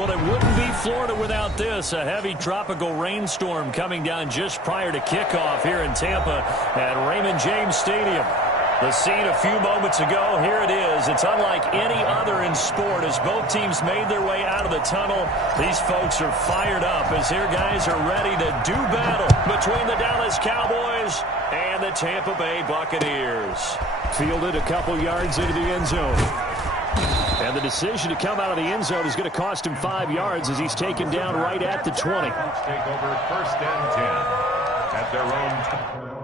Well, it wouldn't be Florida without this. A heavy tropical rainstorm coming down just prior to kickoff here in Tampa at Raymond James Stadium. The scene a few moments ago, here it is. It's unlike any other in sport as both teams made their way out of the tunnel. These folks are fired up as their guys are ready to do battle between the Dallas Cowboys and the Tampa Bay Buccaneers. Fielded a couple yards into the end zone. And the decision to come out of the end zone is going to cost him 5 yards as he's taken down right at the 20. Take over 1st and 10 at their own.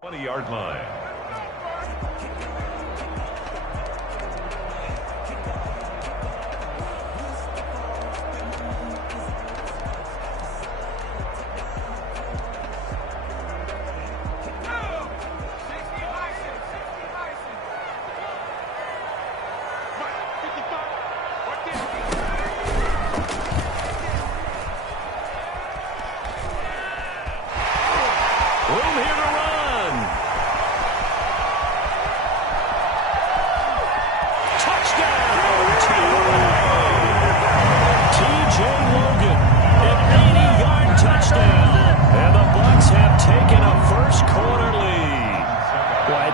20-yard line.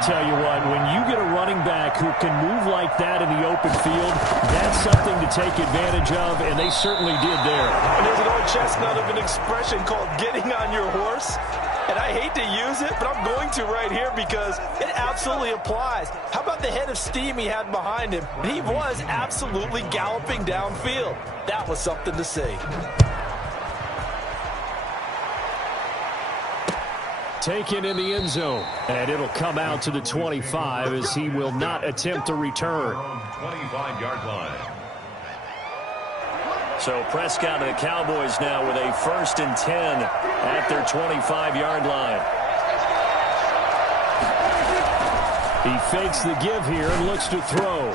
Tell you what, when you get a running back who can move like that in the open field, that's something to take advantage of, and they certainly did there. And there's an old chestnut of an expression called getting on your horse. And I hate to use it, but I'm going to right here because it absolutely applies. How about the head of steam he had behind him? He was absolutely galloping downfield. That was something to see. Taken in the end zone, and it'll come out to the 25 as he will not attempt to return. 25-yard line. So Prescott and the Cowboys now with a 1st and 10 at their 25-yard line. He fakes the give here and looks to throw.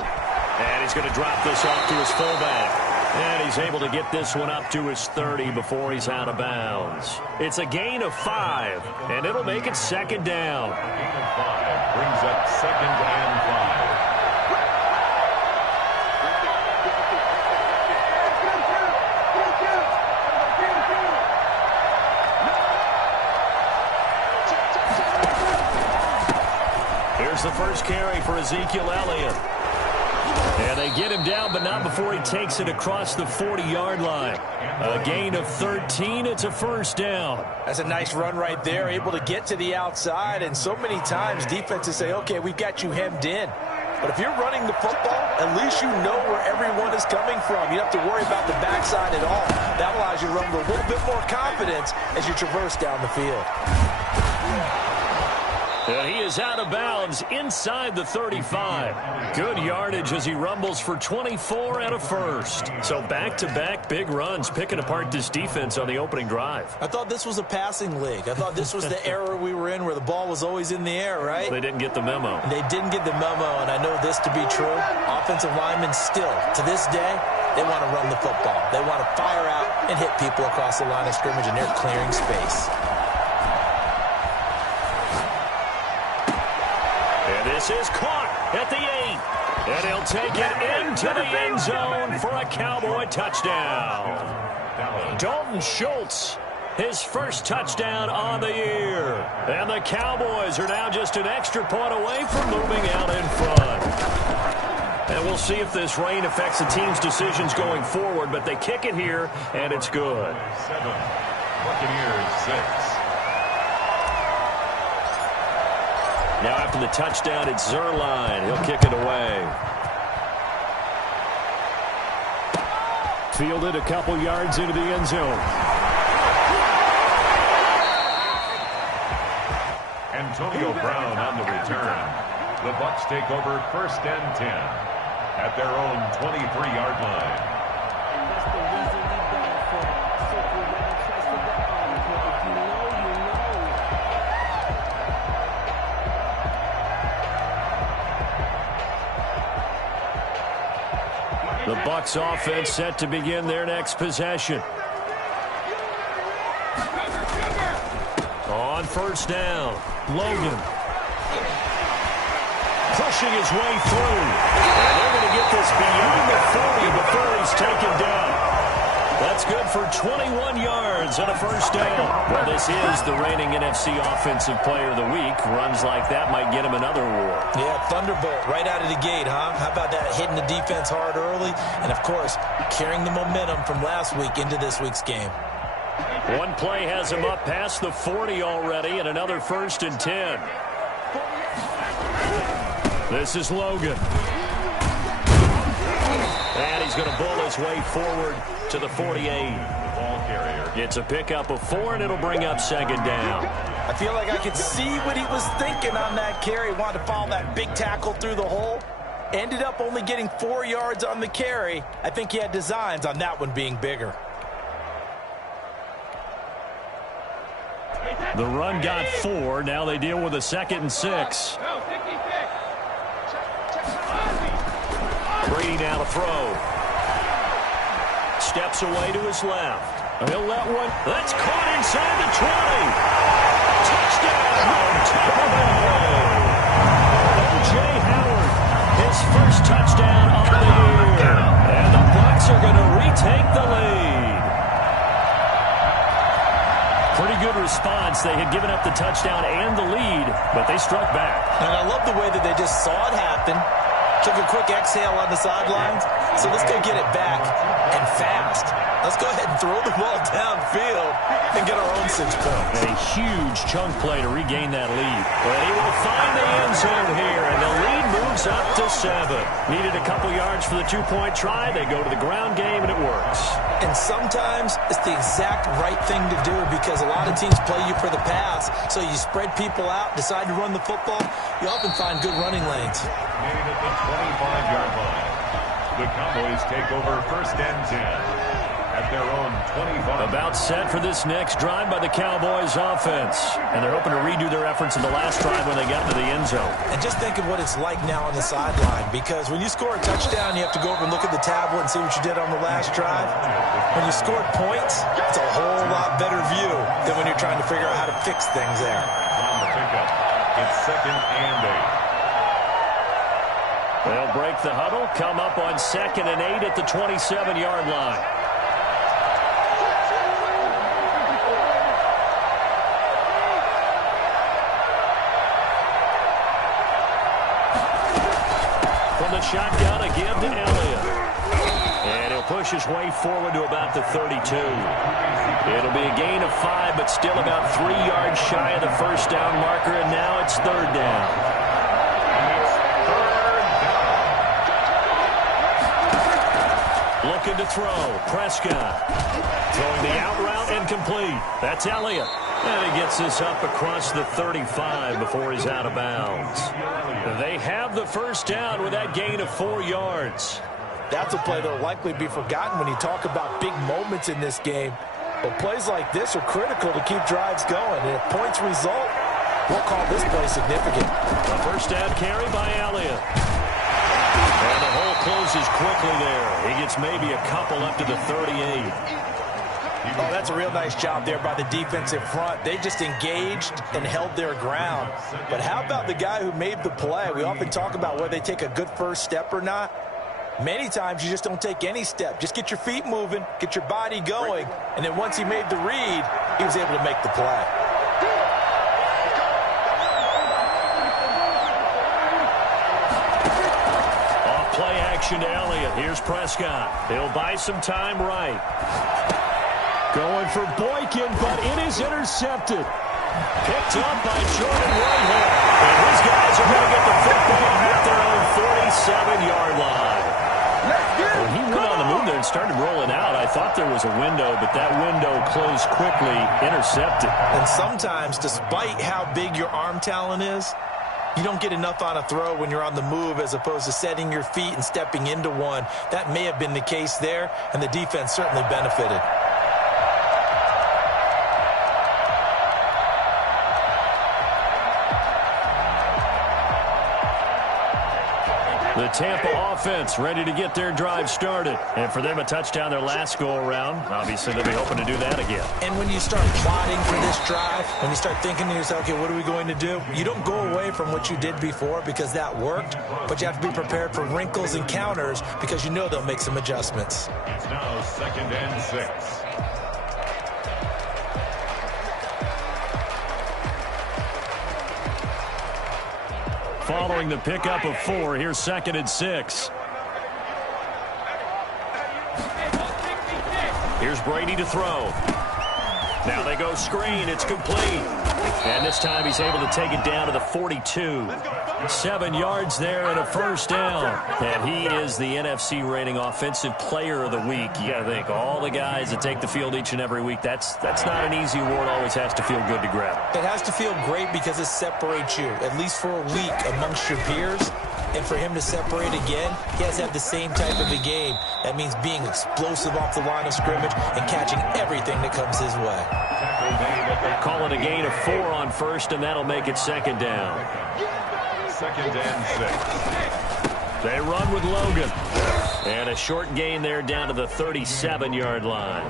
And he's going to drop this off to his fullback. And he's able to get this one up to his 30 before he's out of bounds. It's a gain of 5, and it'll make it 2nd down. Gain of 5 brings up 2nd and 5. Here's the first carry for Ezekiel Elliott. And they get him down, but not before he takes it across the 40-yard line. A gain of 13. It's a 1st down. That's a nice run right there, able to get to the outside. And so many times defenses say, okay, we've got you hemmed in. But if you're running the football, at least you know where everyone is coming from. You don't have to worry about the backside at all. That allows you to run with a little bit more confidence as you traverse down the field. And he is out of bounds inside the 35. Good yardage as he rumbles for 24 and a 1st. So back-to-back big runs picking apart this defense on the opening drive. I thought this was a passing league. I thought this was the era we were in where the ball was always in the air, right? They didn't get the memo. They didn't get the memo, and I know this to be true. Offensive linemen still, to this day, they want to run the football. They want to fire out and hit people across the line of scrimmage, and they're clearing space. This is caught at the 8. And he'll take it into the end zone for a Cowboy touchdown. Dalton Schultz, his first touchdown on the year. And the Cowboys are now just an extra point away from moving out in front. And we'll see if this rain affects the team's decisions going forward, but they kick it here, and it's good. 7, Buccaneers 6. Now after the touchdown, it's Zuerlein. He'll kick it away. Fielded a couple yards into the end zone. Antonio Brown on the return. The Bucs take over 1st and 10 at their own 23-yard line. The Bucs offense set to begin their next possession. On first down, Logan. Pushing his way through. And they're going to get this beyond the 40 before he's taken down. That's good for 21 yards and a first down. Well, this is the reigning NFC Offensive Player of the Week. Runs like that might get him another award. Yeah, Thunderbolt right out of the gate, huh? How about that? Hitting the defense hard early. And, of course, carrying the momentum from last week into this week's game. One play has him up past the 40 already, and another 1st and 10. This is Logan. And he's going to bull his way forward to the 48. The ball carrier. It's a pickup of 4, and it'll bring up 2nd down. I feel like I could see what he was thinking on that carry. Wanted to follow that big tackle through the hole. Ended up only getting 4 yards on the carry. I think he had designs on that one being bigger. The run got 4. Now they deal with a 2nd and 6. Brady now to throw. Steps away to his left. He'll let one. That's caught inside the 20. Touchdown, Tampa Bay. O.J. Howard, his first touchdown on the year. And the Bucs are going to retake the lead. Pretty good response. They had given up the touchdown and the lead, but they struck back. And I love the way that they just saw it happen. Took a quick exhale on the sidelines. So let's go get it back and fast. Let's go ahead and throw the ball downfield and get our own 6 points. A huge chunk play to regain that lead. But he will find the end zone here, and the lead moves up to 7. Needed a couple yards for the 2-point try. They go to the ground game, and it works. And sometimes it's the exact right thing to do because a lot of teams play you for the pass. So you spread people out, decide to run the football. You often find good running lanes. Made at the 25-yard line. The Cowboys take over 1st and 10. At their own 25. About set for this next drive by the Cowboys offense. And they're hoping to redo their efforts in the last drive when they got to the end zone. And just think of what it's like now on the sideline, because when you score a touchdown, you have to go over and look at the tablet and see what you did on the last drive. When you scored points, it's a whole lot better view than when you're trying to figure out how to fix things there. On the pickup, it's 2nd and 8. They'll break the huddle, come up on 2nd and 8 at the 27-yard line. The shotgun, a give to Elliott. And he'll push his way forward to about the 32. It'll be a gain of 5, but still about 3 yards shy of the first down marker, and now it's 3rd down. Looking to throw. Prescott. Throwing the out route incomplete. That's Elliott. And he gets this up across the 35 before he's out of bounds. They have the first down with that gain of 4 yards. That's a play that will likely be forgotten when you talk about big moments in this game. But plays like this are critical to keep drives going. And if points result, we'll call this play significant. A first down carry by Elliott. And the hole closes quickly there. He gets maybe a couple up to the 38. Oh, that's a real nice job there by the defensive front. They just engaged and held their ground. But how about the guy who made the play? We often talk about whether they take a good first step or not. Many times you just don't take any step. Just get your feet moving, get your body going, and then once he made the read, he was able to make the play. Off play action to Elliott. Here's Prescott. He'll buy some time right. Going for Boykin, but it is intercepted. Picked up by Jordan Whitehead. And his guys are going to get the football at their own 47-yard line. When he went on the move there and started rolling out, I thought there was a window, but that window closed quickly, intercepted. And sometimes, despite how big your arm talent is, you don't get enough on a throw when you're on the move as opposed to setting your feet and stepping into one. That may have been the case there, and the defense certainly benefited. The Tampa offense ready to get their drive started. And for them, a touchdown their last go-around. Obviously, they'll be hoping to do that again. And when you start plotting for this drive, when you start thinking to yourself, okay, what are we going to do? You don't go away from what you did before because that worked, but you have to be prepared for wrinkles and counters because you know they'll make some adjustments. It's now 2nd and 6. Following the pickup of 4, here's 2nd and 6. Here's Brady to throw. Now they go screen. It's complete. And this time he's able to take it down to the 42. 7 yards there and a first down. And he is the NFC rating offensive player of the week. You got to think, all the guys that take the field each and every week, that's not an easy award. Always has to feel good to grab. It has to feel great because it separates you, at least for a week, amongst your peers. And for him to separate again, he has to have the same type of a game. That means being explosive off the line of scrimmage and catching everything that comes his way. Call it a gain of 4 on first, and that'll make it 2nd down. 2nd and 6. They run with Logan. And a short gain there down to the 37-yard line.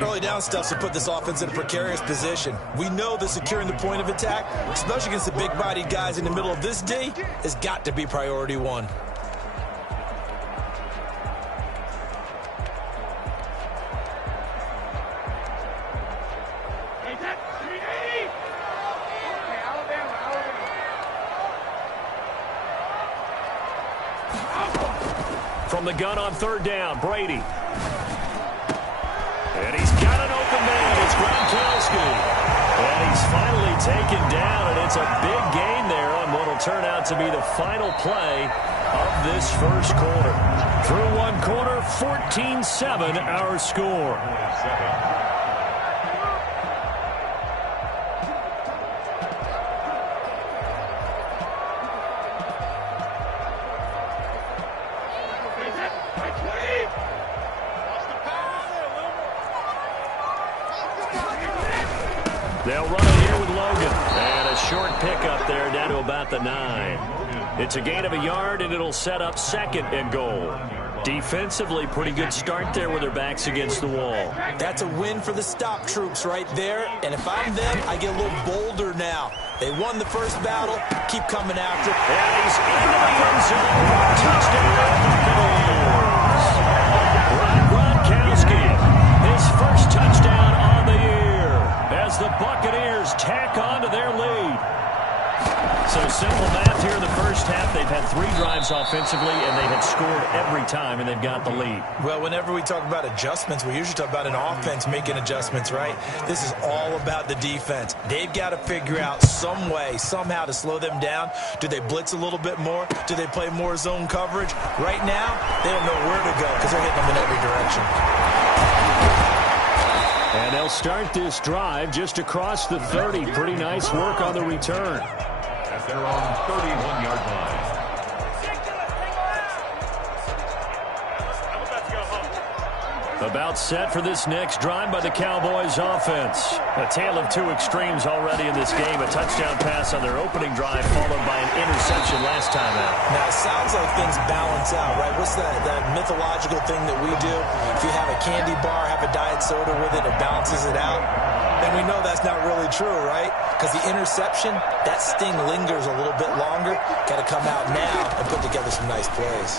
Early down stuff to put this offense in a precarious position. We know that securing the point of attack, especially against the big-bodied guys in the middle of this D, has got to be priority 1. From the gun on 3rd down, Brady. And he's got an open man. It's Gronkowski. And he's finally taken down, and it's a big gain there on what will turn out to be the final play of this first quarter. Through 1 quarter, 14-7 our score. They'll run it here with Logan. And a short pickup there down to about the 9. It's a gain of a yard, and it'll set up 2nd and goal. Defensively, pretty good start there with their backs against the wall. That's a win for the stop troops right there. And if I'm them, I get a little bolder now. They won the first battle. Keep coming after. And he's into the end zone. Touchdown, Buccaneers. Gronkowski, his first touchdown on the year as the Buccaneers tack on to their lead. So simple math here in the first half. They've had 3 drives offensively, and they had scored every time, and they've got the lead. Well, whenever we talk about adjustments, we usually talk about an offense making adjustments, right? This is all about the defense. They've got to figure out some way, somehow to slow them down. Do they blitz a little bit more? Do they play more zone coverage? Right now, they don't know where to go because they're hitting them in every direction. And they'll start this drive just across the 30. Pretty nice work on the return. At their own 31-yard line. About set for this next drive by the Cowboys offense. A tale of 2 extremes already in this game. A touchdown pass on their opening drive followed by an interception last time out. Now, it sounds like things balance out, right? What's that mythological thing that we do? If you have a candy bar, have a diet soda with it, it balances it out. And we know that's not really true, right? Because the interception, that sting lingers a little bit longer. Got to come out now and put together some nice plays.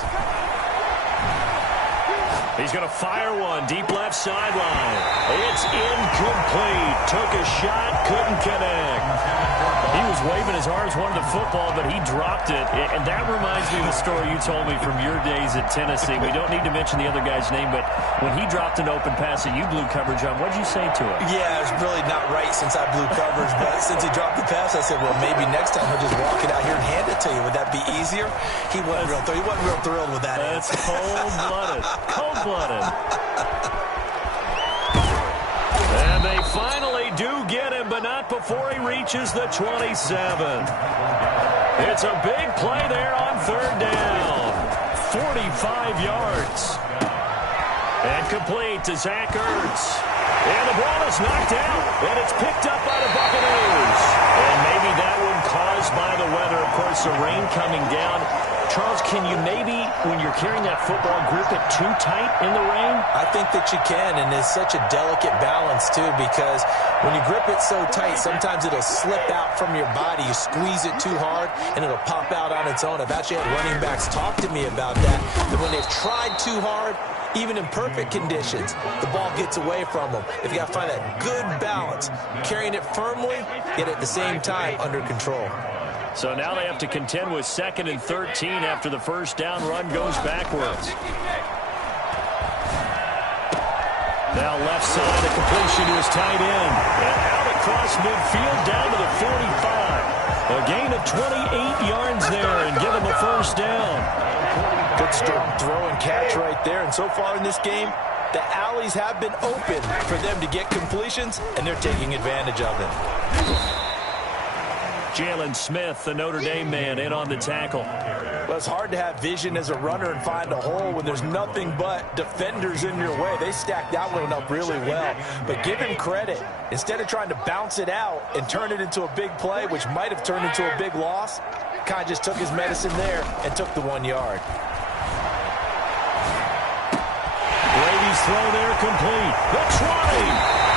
He's going to fire one, deep left sideline. It's incomplete. Took a shot, couldn't connect. He was waving his arms, wanted the football, but he dropped it. And that reminds me of the story you told me from your days at Tennessee. We don't need to mention the other guy's name, but when he dropped an open pass that you blew coverage on, what did you say to him? Yeah, it's really not right since I blew coverage, but since he dropped the pass, I said, well, maybe next time he'll just walk it out here and hand it to you. Would that be easier? He wasn't real thrilled with that. That's cold-blooded. Cold-blooded. And they finally do get him, but not before he reaches the 27. It's a big play there on 3rd down. 45 yards. And complete to Zach Ertz. And the ball is knocked out, and it's picked up by the Buccaneers. And maybe that one caused by the weather. Of course, the rain coming down. Charles, can you maybe, when you're carrying that football, grip it too tight in the rain? I think that you can, and it's such a delicate balance, too, because when you grip it so tight, sometimes it'll slip out from your body. You squeeze it too hard, and it'll pop out on its own. I've actually had running backs talk to me about that, that when they've tried too hard, even in perfect conditions, the ball gets away from them. If you got to find that good balance, carrying it firmly, yet at the same time under control. So now they have to contend with 2nd and 13 after the first down run goes backwards. Now left side, a completion to his tight end. And out across midfield down to the 45. A gain of 28 yards there and give him a first down. Good throw and catch right there. And so far in this game, the alleys have been open for them to get completions, and they're taking advantage of it. Jalen Smith, the Notre Dame man, in on the tackle. Well, it's hard to have vision as a runner and find a hole when there's nothing but defenders in your way. They stacked that one up really well. But give him credit. Instead of trying to bounce it out and turn it into a big play, which might have turned into a big loss, kind of just took his medicine there and took the 1 yard. Brady's throw there complete. The 20.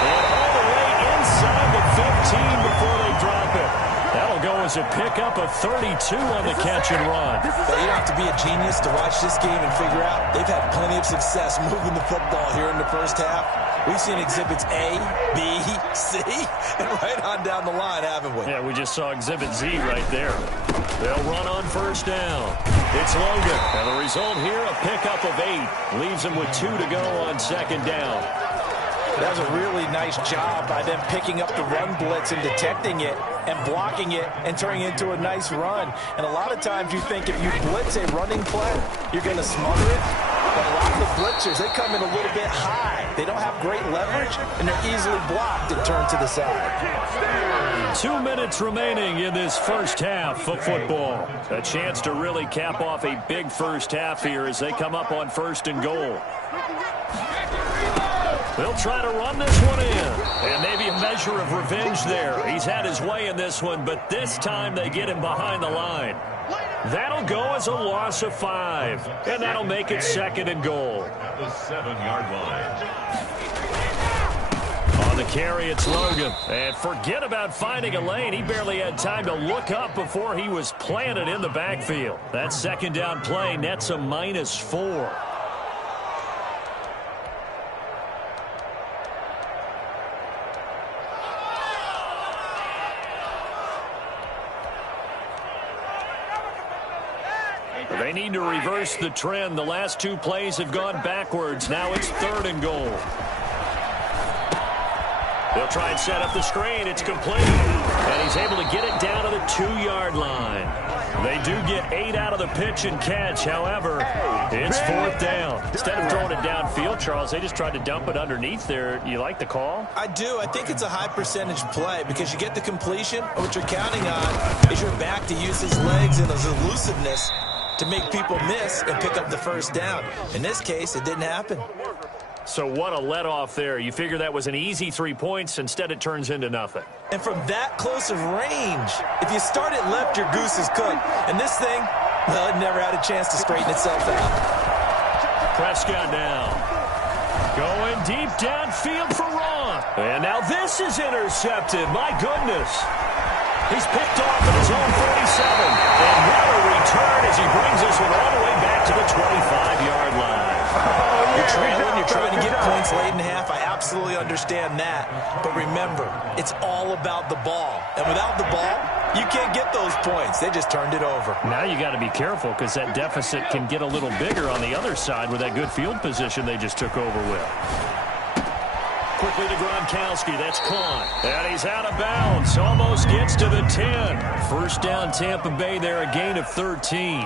And all the way inside the 15 before they drop it. That'll go as a pickup of 32 on the catch and run. But you don't have to be a genius to watch this game and figure out they've had plenty of success moving the football here in the first half. We've seen exhibits A, B, C, and right on down the line, haven't we? Yeah, we just saw exhibit Z right there. They'll run on first down. It's Logan. And the result here, a pickup of 8. Leaves them with 2 to go on 2nd down. That was a really nice job by them picking up the run blitz and detecting it and blocking it and turning it into a nice run. And a lot of times you think if you blitz a running play, you're going to smother it. But a lot of the blitzers, they come in a little bit high. They don't have great leverage, and they're easily blocked and turned to the side. 2 minutes remaining in this first half of football. A chance to really cap off a big first half here as they come up on 1st and goal. They'll try to run this one in. And maybe a measure of revenge there. He's had his way in this one, but this time they get him behind the line. That'll go as a loss of 5. And that'll make it 2nd and goal. At the 7-yard line. On the carry, it's Logan. And forget about finding a lane. He barely had time to look up before he was planted in the backfield. That 2nd down play nets a -4. They need to reverse the trend. The last 2 plays have gone backwards. Now it's 3rd and goal. They'll try and set up the screen. It's complete. And he's able to get it down to the 2-yard line. They do get 8 out of the pitch and catch. However, it's 4th down. Instead of throwing it downfield, Charles, they just tried to dump it underneath there. You like the call? I do. I think it's a high percentage play because you get the completion. What you're counting on is your back to use his legs and his elusiveness to make people miss and pick up the first down. In this case, it didn't happen. So what a let-off there. You figure that was an easy 3 points. Instead, it turns into nothing. And from that close of range, if you start it left, your goose is cooked. And this thing, well, it never had a chance to straighten itself out. Prescott now. Going deep downfield for Ron. And now this is intercepted. My goodness. He's picked off at his own 47. And what a return as he brings this one all the way back to the 25-yard line. You're trailing, you're trying to get points late in half. I absolutely understand that. But remember, it's all about the ball. And without the ball, you can't get those points. They just turned it over. Now you got to be careful because that deficit can get a little bigger on the other side with that good field position they just took over with. Quickly to Gronkowski. That's caught. And he's out of bounds. Almost gets to the 10. First down Tampa Bay there, a gain of 13.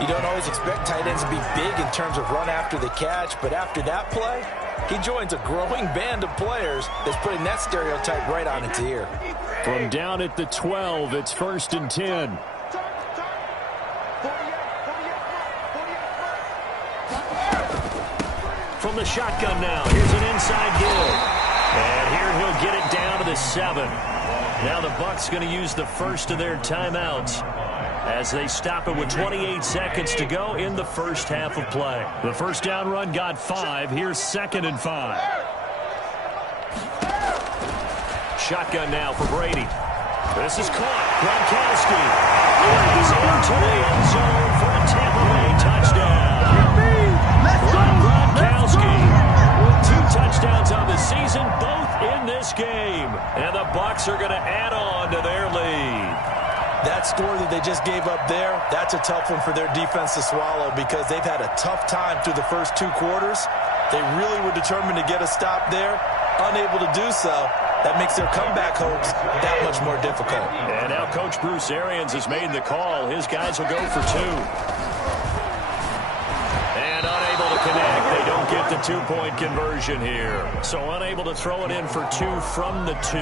You don't always expect tight ends to be big in terms of run after the catch, but after that play, he joins a growing band of players that's putting that stereotype right on its ear. From down at the 12, it's 1st and 10. From the shotgun now, here's an inside give. And here he'll get it down to the 7. Now the Bucs going to use the first of their timeouts. as they stop it with 28 seconds to go in the first half of play. The first down run got 5. Here's 2nd and 5. Shotgun now for Brady. This is caught. Gronkowski is into the end zone for a Tampa Bay touchdown. Gronkowski with 2 touchdowns on the season, both in this game. And the Bucs are going to add on to their lead. That score that they just gave up there, that's a tough one for their defense to swallow because they've had a tough time through the first 2 quarters. They really were determined to get a stop there, unable to do so. That makes their comeback hopes that much more difficult. And now Coach Bruce Arians has made the call. His guys will go for 2. And unable to connect. They don't get the 2-point conversion here. So unable to throw it in for 2 from the 2.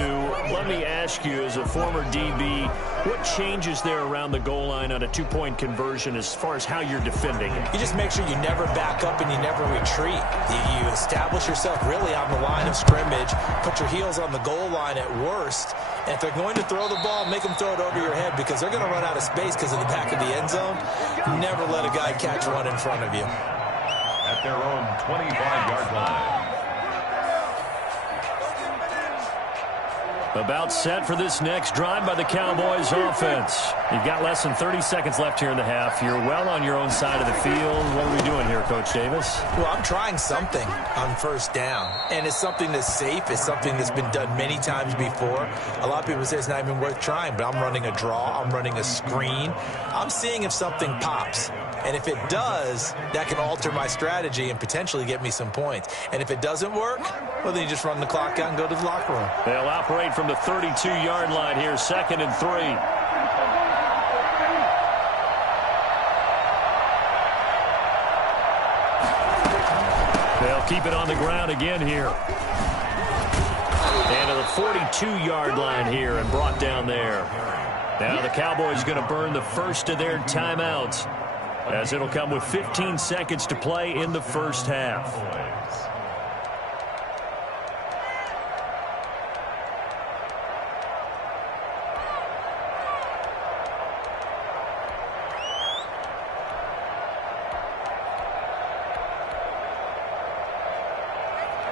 Let me ask you, as a former DB, what changes there around the goal line on a 2-point conversion as far as how you're defending it? You just make sure you never back up and you never retreat. You establish yourself really on the line of scrimmage, put your heels on the goal line at worst. And if they're going to throw the ball, make them throw it over your head because they're going to run out of space because of the back of the end zone. Never let a guy catch one in front of you. At their own 25-yard line. About set for this next drive by the Cowboys offense. You've got less than 30 seconds left here in the half. You're well on your own side of the field. What are we doing here, Coach Davis? Well, I'm trying something on first down. And it's something that's safe. It's something that's been done many times before. A lot of people say it's not even worth trying, but I'm running a draw. I'm running a screen. I'm seeing if something pops. And if it does, that can alter my strategy and potentially get me some points. And if it doesn't work, well, then you just run the clock out and go to the locker room. They'll operate from the 32-yard line here, 2nd and 3. They'll keep it on the ground again here. And to the 42-yard line here and brought down there. Now the Cowboys going to burn the first of their timeouts, as it'll come with 15 seconds to play in the first half.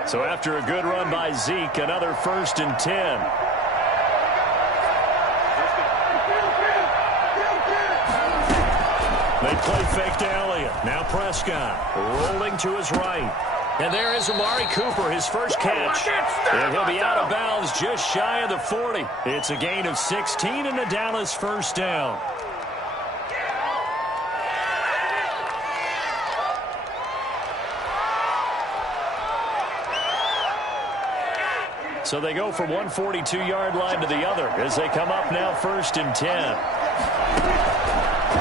So after a good run by Zeke, another 1st and 10. They play fake to Elliott. Now Prescott rolling to his right. And there is Amari Cooper, his first catch. And he'll be out of bounds just shy of the 40. It's a gain of 16 and a Dallas first down. So they go from one 42-yard line to the other as they come up now 1st and 10.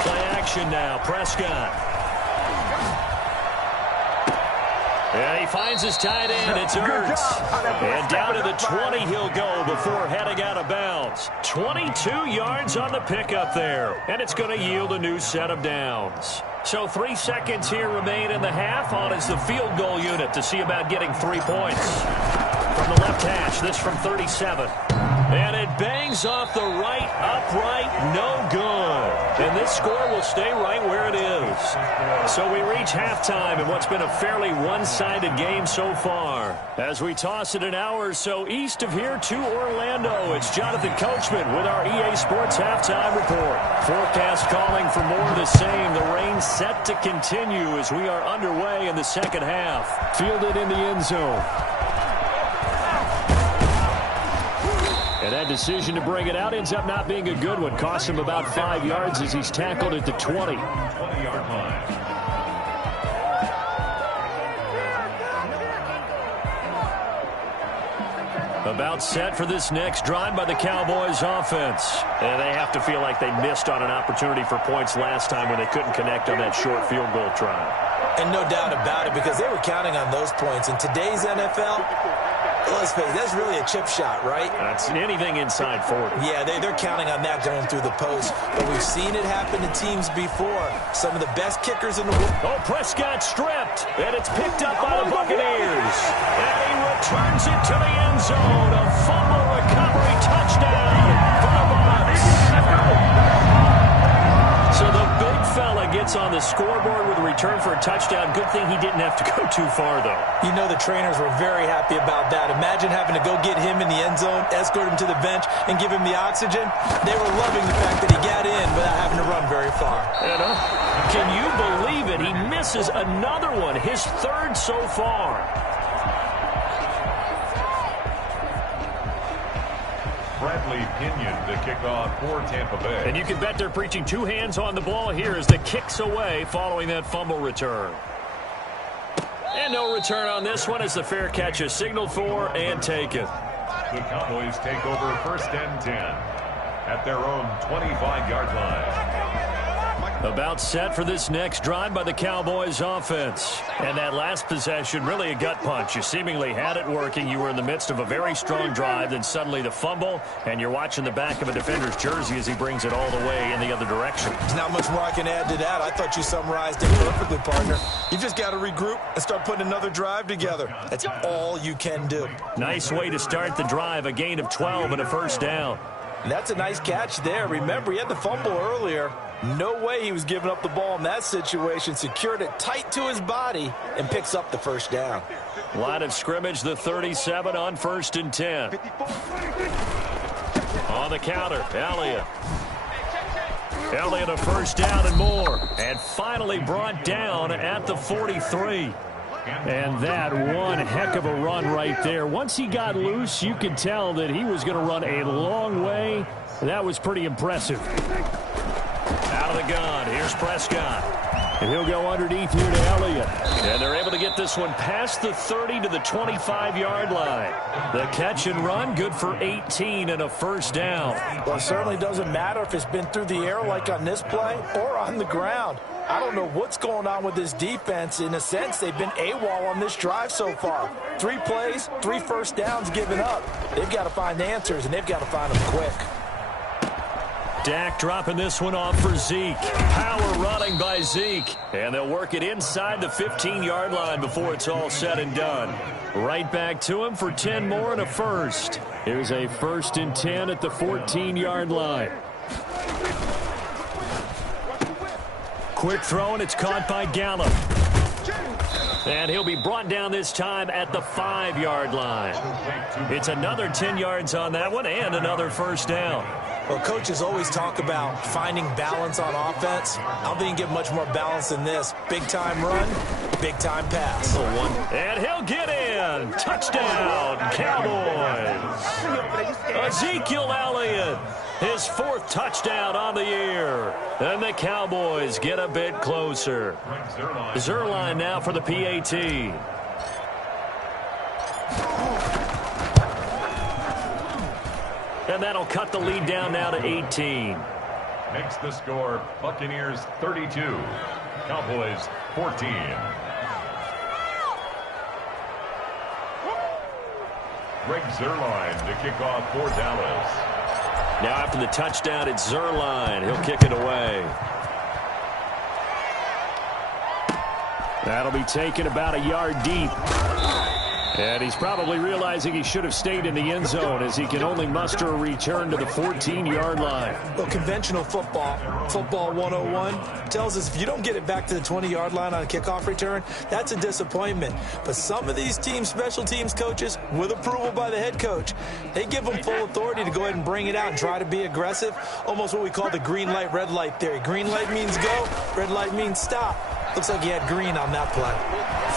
Play action now, Prescott. And he finds his tight end. It's Ertz. And down to the 20 he'll go before heading out of bounds. 22 yards on the pickup there. And it's going to yield a new set of downs. So 3 seconds here remain in the half. On is the field goal unit to see about getting 3 points. From the left hash, this from 37. And it bangs off the right upright, no good. And this score will stay right where it is. So we reach halftime in what's been a fairly one-sided game so far. As we toss it an hour or so east of here to Orlando, it's Jonathan Coachman with our EA Sports Halftime Report. Forecast calling for more of the same. The rain set to continue as we are underway in the second half. Fielded in the end zone. And that decision to bring it out ends up not being a good one. Costs him about 5 yards as he's tackled at the 20. 20-yard line. About set for this next drive by the Cowboys offense. And they have to feel like they missed on an opportunity for points last time when they couldn't connect on that short field goal try. And no doubt about it, because they were counting on those points. In today's NFL, let's face it, that's really a chip shot, right? That's anything inside 40. Yeah, they're counting on that going through the post. But we've seen it happen to teams before. Some of the best kickers in the world. Oh, Prescott stripped, and it's picked up by the Buccaneers. And he returns it to the end zone. A fumble recovery touchdown for the Bucs. gets on the scoreboard with a return for a touchdown. Good thing he didn't have to go too far, though. You know the trainers were very happy about that. Imagine having to go get him in the end zone, escort him to the bench, and give him the oxygen. They were loving the fact that he got in without having to run very far. Can you believe it? He misses another one, his third so far. Bradley Pinion to kick off for Tampa Bay. And you can bet they're preaching two hands on the ball here as the kick's away following that fumble return. And no return on this one as the fair catch is signaled for and taken. The Cowboys take over 1st and 10 at their own 25-yard line. About set for this next drive by the Cowboys offense. And that last possession, really a gut punch. You seemingly had it working. You were in the midst of a very strong drive. Then suddenly the fumble, and you're watching the back of a defender's jersey as he brings it all the way in the other direction. There's not much more I can add to that. I thought you summarized it perfectly, partner. You just got to regroup and start putting another drive together. That's all you can do. Nice way to start the drive. A gain of 12 and a first down. And that's a nice catch there. Remember, he had the fumble earlier. No way he was giving up the ball in that situation. Secured it tight to his body and picks up the first down. Line of scrimmage, the 37 on 1st and 10. On the counter, Elliott. Elliott a first down and more. And finally brought down at the 43. And that one heck of a run right there. Once he got loose, you could tell that he was going to run a long way. That was pretty impressive. Out of the gun, here's Prescott. And he'll go underneath here to Elliott. And they're able to get this one past the 30 to the 25-yard line. The catch and run, good for 18 and a first down. Well, it certainly doesn't matter if it's been through the air like on this play or on the ground. I don't know what's going on with this defense. In a sense, they've been AWOL on this drive so far. 3 plays, 3 first downs given up. They've got to find answers, and they've got to find them quick. Dak dropping this one off for Zeke. Power running by Zeke. And they'll work it inside the 15-yard line before it's all said and done. Right back to him for 10 more and a first. Here's a 1st and 10 at the 14-yard line. Quick throw, and it's caught by Gallup. And he'll be brought down this time at the 5-yard line. It's another 10 yards on that one and another first down. Well, coaches always talk about finding balance on offense. I don't think you get much more balance than this. Big-time run, big-time pass. And he'll get in. Touchdown, Cowboys. Ezekiel Elliott, his 4th touchdown on the year. And the Cowboys get a bit closer. Zuerlein now for the PAT. And that'll cut the lead down now to 18. Makes the score Buccaneers 32, Cowboys 14. Greg Zuerlein to kick off for Dallas. Now after the touchdown, it's Zuerlein. He'll kick it away. That'll be taken about a yard deep. And he's probably realizing he should have stayed in the end zone as he can only muster a return to the 14-yard line. Well, conventional football 101, tells us if you don't get it back to the 20-yard line on a kickoff return, that's a disappointment. But some of these teams, special teams coaches, with approval by the head coach, they give them full authority to go ahead and bring it out and try to be aggressive. Almost what we call the green light, red light theory. Green light means go, red light means stop. Looks like he had green on that play.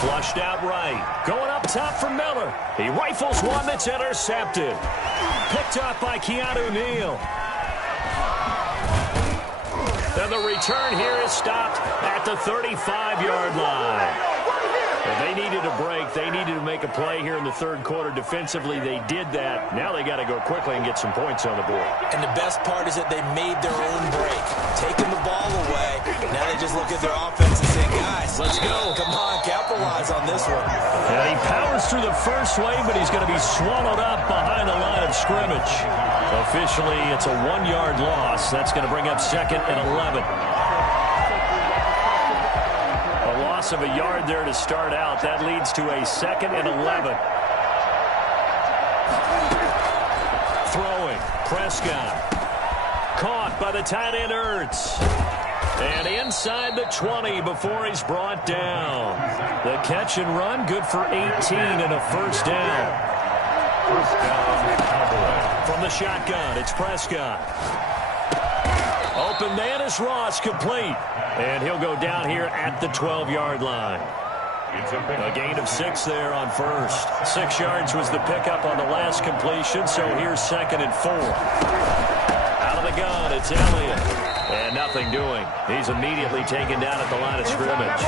Flushed out right. Going up top for Miller. He rifles one that's intercepted. Picked up by Keanu Neal. And the return here is stopped at the 35-yard line. Well, they needed a break. They needed to make a play here in the third quarter. Defensively, they did that. Now they got to go quickly and get some points on the board. And the best part is that they made their own break. Taking the ball away. Now they just look at their offense and say, guys, let's go. Come on, capitalize on this one. And he powers through the first wave, but he's going to be swallowed up behind the line of scrimmage. Officially, it's a 1-yard loss. That's going to bring up 2nd and 11. A loss of a yard there to start out. That leads to a 2nd and 11. Throwing, Prescott. Caught by the tight end, Ertz. And inside the 20 before he's brought down. The catch and run, good for 18 and a first down. First down, Cowboys. From the shotgun, it's Prescott. Open man is Ross, complete. And he'll go down here at the 12-yard line. A gain of 6 there on first. 6 yards was the pickup on the last completion, so here's 2nd and 4. Out of the gun, it's Elliott. And nothing doing. He's immediately taken down at the line of scrimmage.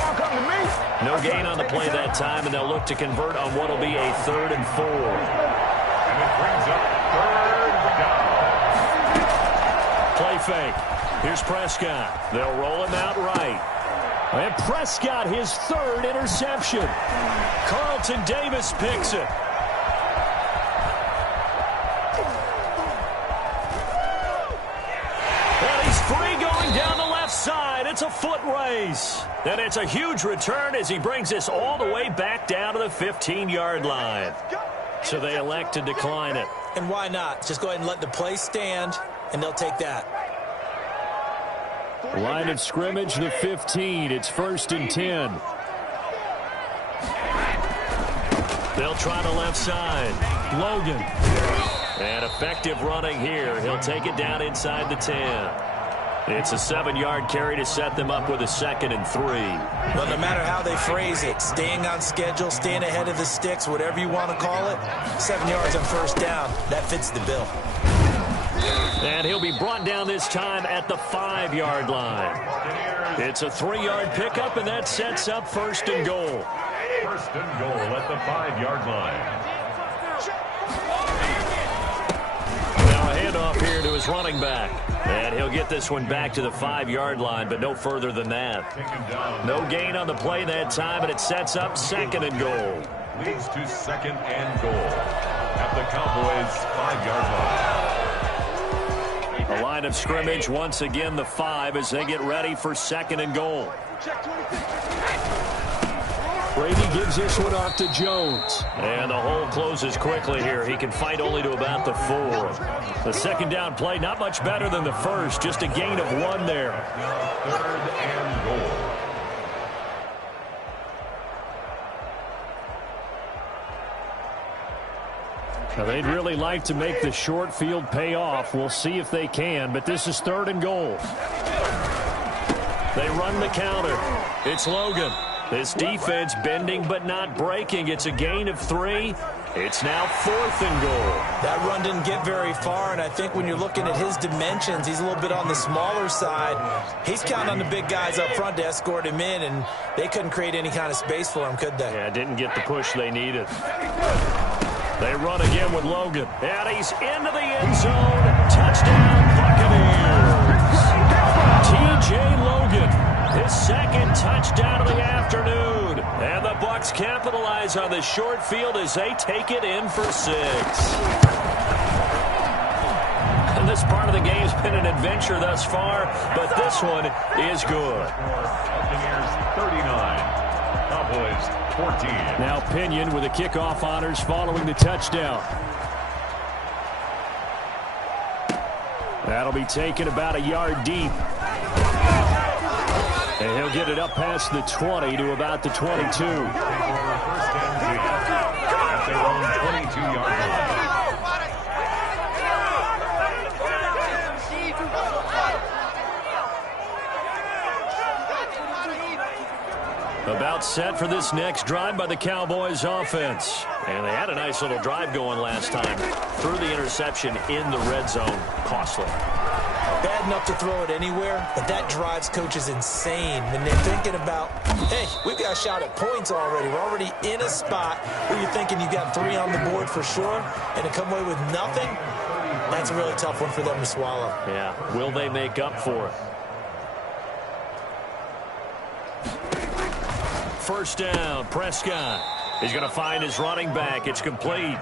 No gain on the play that time, and they'll look to convert on what will be a 3rd and 4. And it brings up 3rd down. Play fake. Here's Prescott. They'll roll him out right. And Prescott, his 3rd interception. Carlton Davis picks it. And he's free going down the left side. It's a foot race. And it's a huge return as he brings this all the way back down to the 15-yard line. So they elect to decline it. And why not? Just go ahead and let the play stand, and they'll take that. Line of scrimmage, the 15. It's 1st and 10. They'll try the left side. Logan. And effective running here. He'll take it down inside the 10. It's a 7-yard carry to set them up with a 2nd and 3. Well, no matter how they phrase it, staying on schedule, staying ahead of the sticks, whatever you want to call it, 7 yards on first down, that fits the bill. And he'll be brought down this time at the 5-yard line. It's a 3-yard pickup, and that sets up 1st and goal. 1st and goal at the 5-yard line. Now a handoff here to his running back. And he'll get this one back to the 5-yard line, but no further than that. No gain on the play that time, and it sets up 2nd and goal. Leads to 2nd and goal at the Cowboys' 5-yard line. A line of scrimmage, once again the 5 as they get ready for 2nd and goal. Brady gives this one off to Jones. And the hole closes quickly here. He can fight only to about the 4. The 2nd down play, not much better than the first. Just a gain of 1 there. 3rd and goal. Now they'd really like to make the short field pay off. We'll see if they can, but this is 3rd and goal. They run the counter. It's Logan. This defense bending but not breaking. It's a gain of 3. It's now 4th and goal. That run didn't get very far, and I think when you're looking at his dimensions, he's a little bit on the smaller side. He's counting on the big guys up front to escort him in, and they couldn't create any kind of space for him, could they? Yeah, didn't get the push they needed. They run again with Logan. And he's into the end zone. Touchdown, Buccaneers. T.J. Logan, his 2nd touchdown of the afternoon. And the Bucs capitalize on the short field as they take it in for 6. And this part of the game's been an adventure thus far, but this one is good. Buccaneers 39. Cowboys 14. Now Pinion with the kickoff honors following the touchdown. That'll be taken about a yard deep. And he'll get it up past the 20 to about the 22. First and 10 at their own 22-yard line. About set for this next drive by the Cowboys offense. And they had a nice little drive going last time. Threw the interception in the red zone. Costly. Bad enough to throw it anywhere, but that drives coaches insane when they're thinking about, hey, we've got a shot at points already. We're already in a spot where you're thinking you got 3 on the board for sure, and to come away with nothing, that's a really tough one for them to swallow. Yeah, will they make up for it? First down, Prescott. He's going to find his running back. It's complete.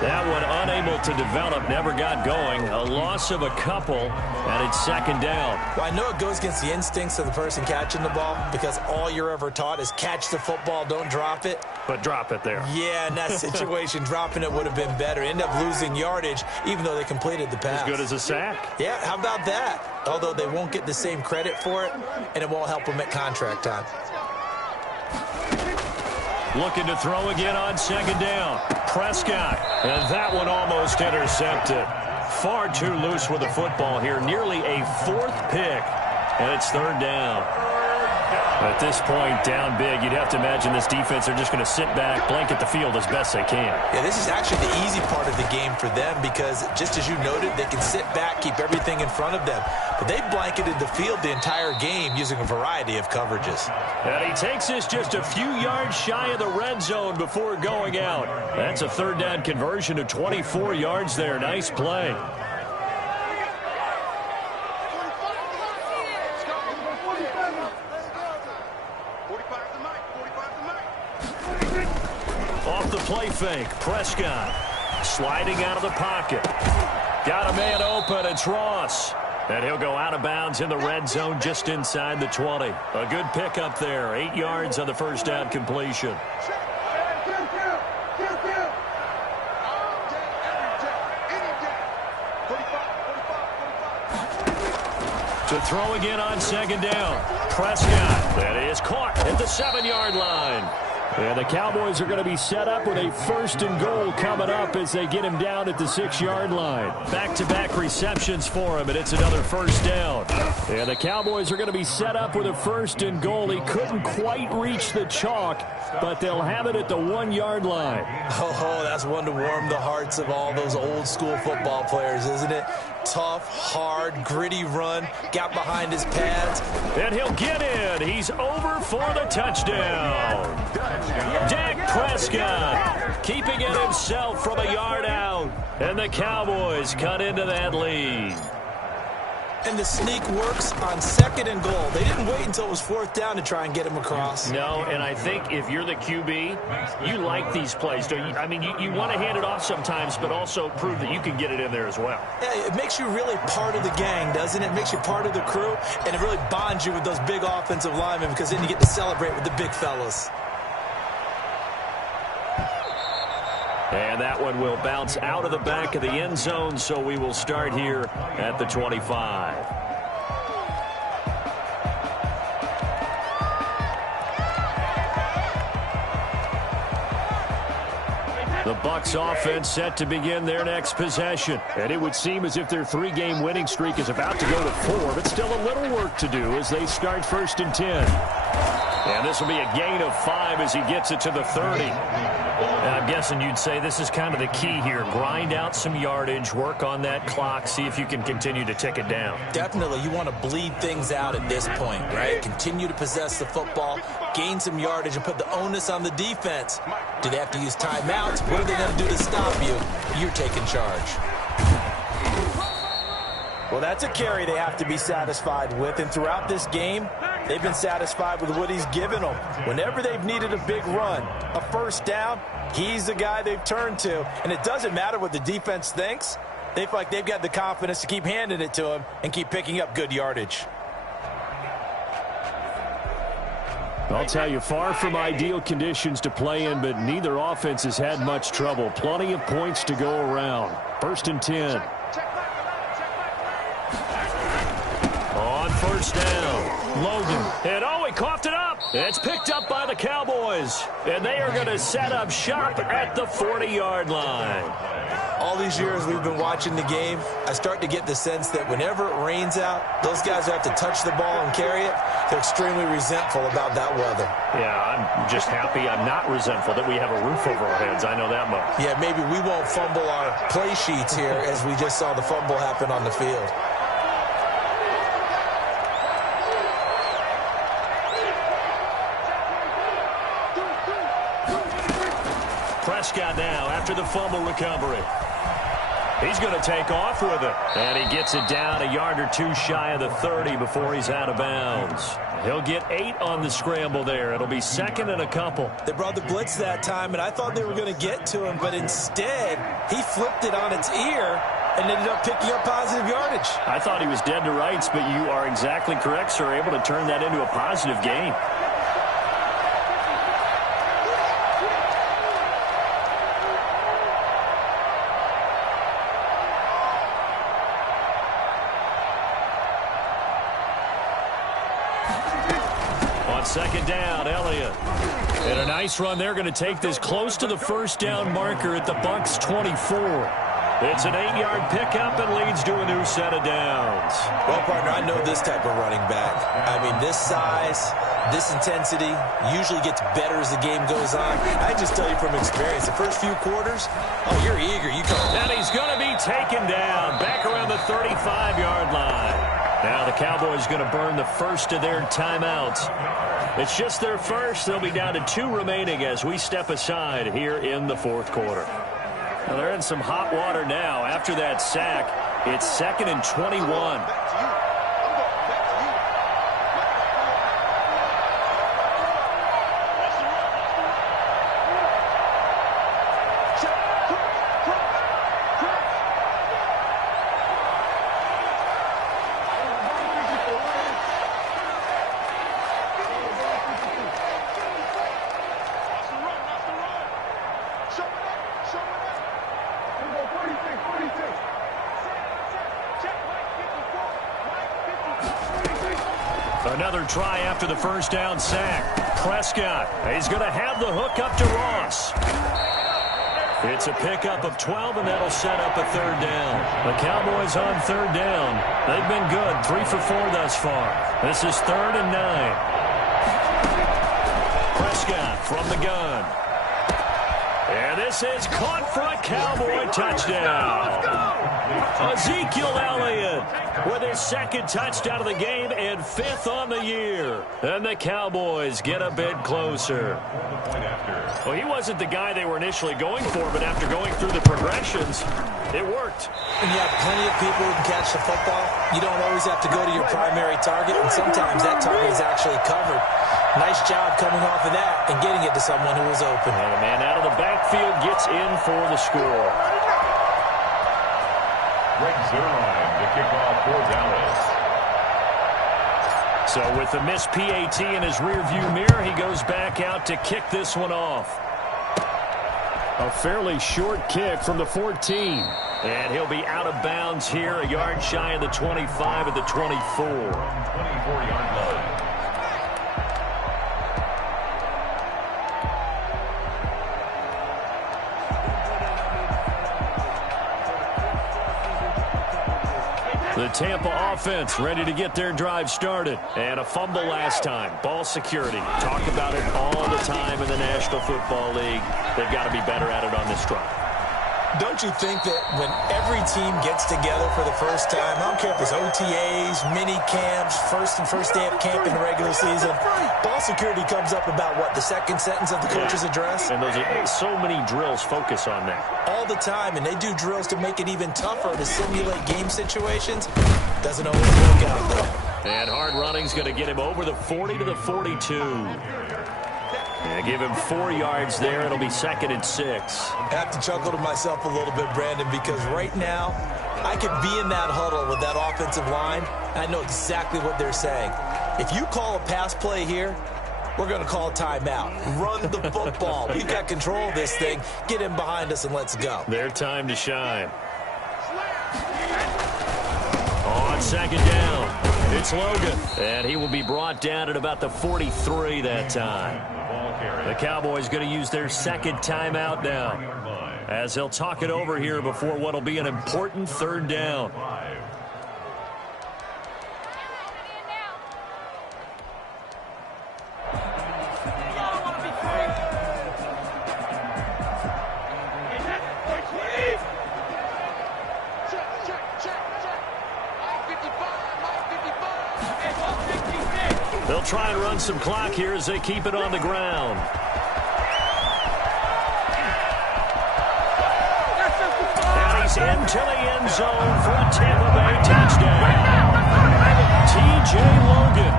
That one unable to develop, never got going. A loss of a couple, and it's second down. Well, I know it goes against the instincts of the person catching the ball because all you're ever taught is catch the football, don't drop it. But drop it there. Yeah, in that situation, dropping it would have been better. End up losing yardage, even though they completed the pass. As good as a sack. Yeah, how about that? Although they won't get the same credit for it, and it won't help them at contract time. Looking to throw again on second down. Prescott, and that one almost intercepted. Far too loose with the football here. Nearly a fourth pick, and it's third down. At this point, down big, you'd have to imagine this defense are just going to sit back, blanket the field as best they can. Yeah, this is actually the easy part of the game for them because, just as you noted, they can sit back, keep everything in front of them. But they've blanketed the field the entire game using a variety of coverages. And he takes this just a few yards shy of the red zone before going out. That's a third down conversion of 24 yards there. Nice play. Off the play fake, Prescott sliding out of the pocket. Got a man open, it's Ross. And he'll go out of bounds in the red zone just inside the 20. A good pickup there, 8 yards on the first down completion. To throw again on second down. Prescott, that is caught at the 7-yard line. And the Cowboys are going to be set up with a first and goal coming up as they get him down at the 6-yard line. Back-to-back receptions for him, and it's another first down. And the Cowboys are going to be set up with a first and goal. He couldn't quite reach the chalk, but they'll have it at the 1-yard line. Oh, that's one to warm the hearts of all those old-school football players, isn't it? Tough, hard, gritty run, got behind his pads. And he'll get in. He's over for the touchdown. Dak Prescott keeping it himself from a yard out. And the Cowboys cut into that lead. And the sneak works on second and goal. They didn't wait until it was fourth down to try and get him across. No, and I think if you're the QB, you like these plays, don't you? I mean, you want to hand it off sometimes, but also prove that you can get it in there as well. Yeah, it makes you really part of the gang, doesn't it? It makes you part of the crew, and it really bonds you with those big offensive linemen because then you get to celebrate with the big fellas. And that one will bounce out of the back of the end zone, so we will start here at the 25. The Bucs offense set to begin their next possession. And it would seem as if their 3-game winning streak is about to go to 4, but still a little work to do as they start first and 10. And this will be a gain of 5 as he gets it to the 30. And I'm guessing you'd say this is kind of the key here. Grind out some yardage, work on that clock, see if you can continue to tick it down. Definitely. You want to bleed things out at this point, right? Continue to possess the football, gain some yardage, and put the onus on the defense. Do they have to use timeouts? What are they going to do to stop you? You're taking charge. Well, that's a carry they have to be satisfied with, and throughout this game, they've been satisfied with what he's given them. Whenever they've needed a big run, a first down, he's the guy they've turned to. And it doesn't matter what the defense thinks. They feel like they've got the confidence to keep handing it to him and keep picking up good yardage. I'll tell you, far from ideal conditions to play in, but neither offense has had much trouble. Plenty of points to go around. First and 10. On first down, Logan. And he coughed it up. It's picked up by the Cowboys. And they are going to set up shop at the 40-yard line. All these years we've been watching the game, I start to get the sense that whenever it rains out, those guys who have to touch the ball and carry it, they're extremely resentful about that weather. Yeah, I'm just happy I'm not resentful that we have a roof over our heads. I know that much. Yeah, maybe we won't fumble our play sheets here as we just saw the fumble happen on the field. Prescott now after the fumble recovery. He's going to take off with it. And he gets it down a yard or two shy of the 30 before he's out of bounds. He'll get 8 on the scramble there. It'll be second and a couple. They brought the blitz that time, and I thought they were going to get to him, but instead he flipped it on its ear and ended up picking up positive yardage. I thought he was dead to rights, but you are exactly correct, sir. Able to turn that into a positive gain. Second down, Elliott. And a nice run. They're going to take this close to the first down marker at the Bucs 24. It's an 8-yard pickup and leads to a new set of downs. Well, partner, I know this type of running back. I mean, this size, this intensity usually gets better as the game goes on. I just tell you from experience, the first few quarters, oh, you're eager. You come. And he's going to be taken down back around the 35-yard line. Now the Cowboys going to burn the first of their timeouts. It's just their first. They'll be down to 2 remaining as we step aside here in the fourth quarter. Now they're in some hot water now. After that sack, it's 2nd and 21. Another try after the first down sack. Prescott, he's going to have the hook up to Ross. It's a pickup of 12, and that'll set up a third down. The Cowboys on third down. They've been good, 3 for 4 thus far. This is 3rd and 9. Prescott from the gun. And this is caught for a Cowboy touchdown. Ezekiel Elliott with his 2nd touchdown of the game and 5th on the year. And the Cowboys get a bit closer. Well, he wasn't the guy they were initially going for, but after going through the progressions, it worked. When you have plenty of people who can catch the football, you don't always have to go to your primary target, and sometimes that target is actually covered. Nice job coming off of that and getting it to someone who was open. And a man out of the backfield gets in for the score. Greg Zuerlein to kick off for Dallas. So with the missed PAT in his rearview mirror, he goes back out to kick this one off. A fairly short kick from the 14. And he'll be out of bounds here, a yard shy of the 25 at the 24. 24-yard line. The Tampa offense ready to get their drive started. And a fumble last time. Ball security. Talk about it all the time in the National Football League. They've got to be better at it on this drive. Don't you think that when every team gets together for the first time, I don't care if it's OTAs, mini camps, first day of camp in the regular season, ball security comes up about, what, the second sentence of the coach's address? And those are so many drills focus on that. All the time, and they do drills to make it even tougher to simulate game situations. Doesn't always work out, though. And hard running's going to get him over the 40 to the 42. And give him 4 yards there. It'll be 2nd and 6. I have to chuckle to myself a little bit, Brandon, because right now I could be in that huddle with that offensive line, and I know exactly what they're saying. If you call a pass play here, we're going to call a timeout. Run the football. We've got control of this thing. Get in behind us and let's go. Their time to shine. On 2nd down, it's Logan. And he will be brought down at about the 43 that time. The Cowboys going to use their 2nd timeout now, as they'll talk it over here before what will be an important 3rd down. They'll try and run some clock here as they keep it on the ground. And he's into the end zone for a Tampa Bay touchdown. T.J. Logan,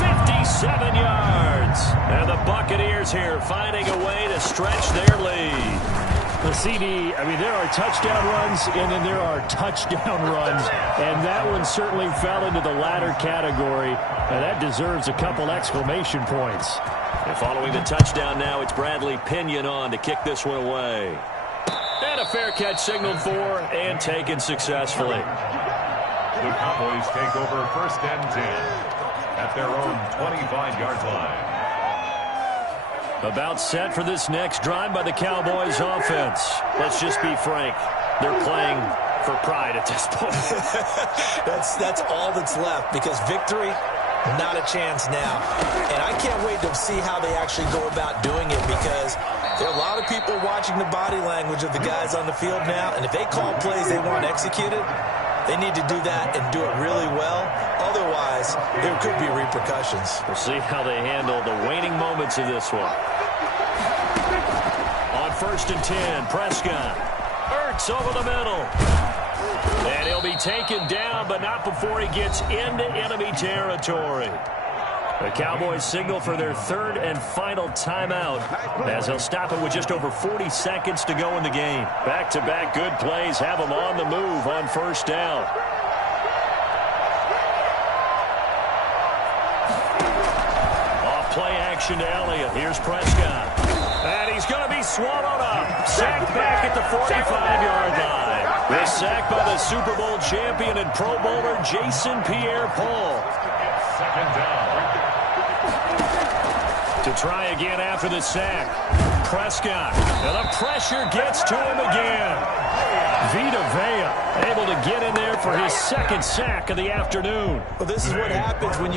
57 yards. And the Buccaneers here finding a way to stretch their lead. The CD, I mean, there are touchdown runs, and then there are touchdown runs, and that one certainly fell into the latter category, and that deserves a couple exclamation points. And following the touchdown now, it's Bradley Pinion on to kick this one away. And a fair catch signaled for and taken successfully. The Cowboys take over 1st and 10 at their own 25-yard line. About set for this next drive by the Cowboys offense. Let's just be frank. They're playing for pride at this point. That's all that's left, because victory, not a chance now. And I can't wait to see how they actually go about doing it, because there are a lot of people watching the body language of the guys on the field now, and if they call plays they want executed, they need to do that and do it really well. Otherwise, there could be repercussions. We'll see how they handle the waning moments of this one. On 1st and 10, Prescott. Ertz over the middle. And he'll be taken down, but not before he gets into enemy territory. The Cowboys signal for their 3rd and final timeout, as they'll stop it with just over 40 seconds to go in the game. Back-to-back good plays have them on the move on 1st down. Off play action to Elliott. Here's Prescott. And he's going to be swallowed up. Sacked back at the 45-yard line. The sack by the Super Bowl champion and Pro Bowler Jason Pierre-Paul. 2nd down. To try again after the sack. Prescott. And the pressure gets to him again. Vita Vea able to get in there for his 2nd sack of the afternoon. Well, this is what happens when you